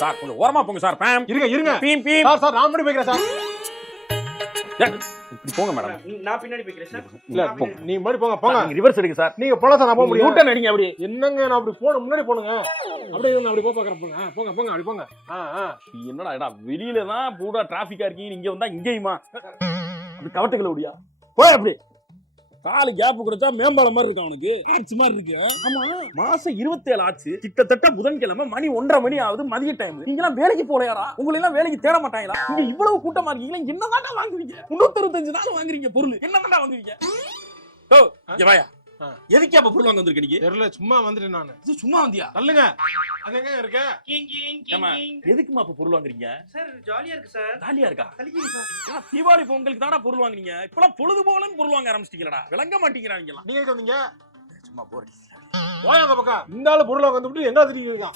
Sir கொஞ்சம் ஓரமா போங்க சார். பாம் இருங்க பீம் பீம். சார் நான் முன்னாடி போய்க்கிறேன் சார். இப்படி போங்க மேடம். நான் பின்னாடி போய்க்கிறேன் சார். இல்ல நீ முன்னாடி போங்க. நீங்க ரிவர்ஸ் எடுங்க சார். நீங்க போலாம் சார், நான் போக முடியும். யூட்டர்ன் அடிங்க அப்படியே. என்னங்க நான் அப்படி போன முன்னாடி போணுங்க. அப்படியே நான் அப்படி பாக்குறேன். போங்க அப்படி போங்க. என்னடா வெளியில தான் பூரா டிராபிக்கா இருக்கீங்க, இங்க வந்தா இங்கேயுமா அப்படி கவட்டுகளை ஓடியா போய் அப்படி காலு கேப் கொடுத்தா மேம்பாலம் மாதிரி இருக்கும் அவனுக்கு. ஆச்சு மாதிரி இருக்கு. ஆமா மாசம் 27 ஆச்சு. கிட்டத்தட்ட புதன்கிழமை மணி 1:30 மணி ஆகுது, மதிய டைம். நீங்க எல்லாம் வேலைக்கு போலையாடா? உங்களை எல்லாம் வேலைக்கு தேட மாட்டாங்களா? இங்க இவ்வளவு கூட்டமா இருக்கீங்களா? என்னதான் வாங்குவீங்க? 365 நாள் வாங்குறீங்க பொருள், என்னதான் வாங்குவீங்க? ஓ இங்க வாயா. எதுக்கு அப்ப பொருள் வாங்க வந்திருக்க நீங்க? தெரியல, சும்மா வந்துட்டேன் நானு. இது சும்மா வந்தியா? தள்ளுங்க. அது எங்க இருக்க? எதுக்குமா அப்ப பொருள் வாங்குறீங்க? சார் ஜாலியா இருக்கு சார். ஜாலியா இருக்கா? தள்ளிங்க சார். ஏன்னா தீபாவளி பொங்கலுக்கு தானே பொருள் வாங்குனீங்க. இப்பலாம் பொழுதுபோலன்னு பொருள் வாங்க ஆரம்பிச்சிட்டீங்களா? விளங்க மாட்டீங்கிறாங்க. நீங்க எங்க வந்தீங்க? சும்மா போர் அடிச்சு போய் அந்த பக்கம். இந்த ஆளு பொருளை வந்துட்டு என்ன தெரியுங்க?